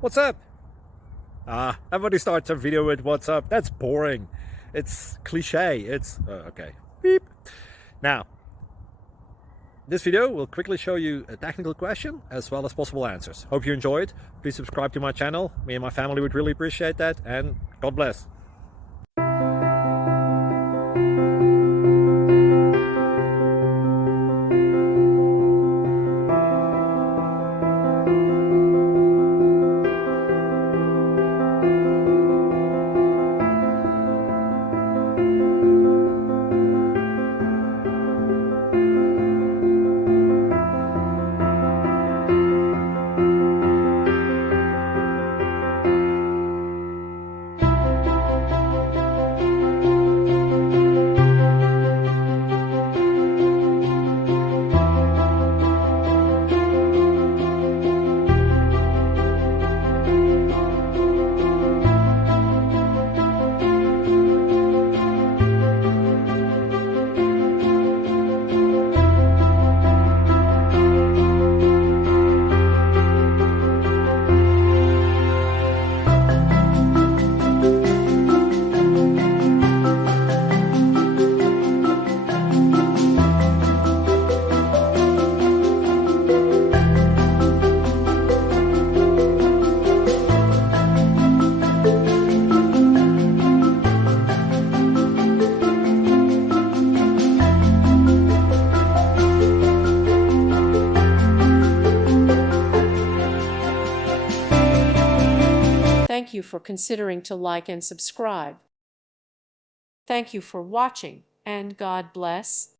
What's up? Everybody starts a video with what's up. That's boring. It's cliche. It's okay. Beep. Now, this video will quickly show you a technical question as well as possible answers. Hope you enjoyed. Please subscribe to my channel. Me and my family would really appreciate that, and God bless. Thank you for considering to like and subscribe. Thank you for watching, and God bless.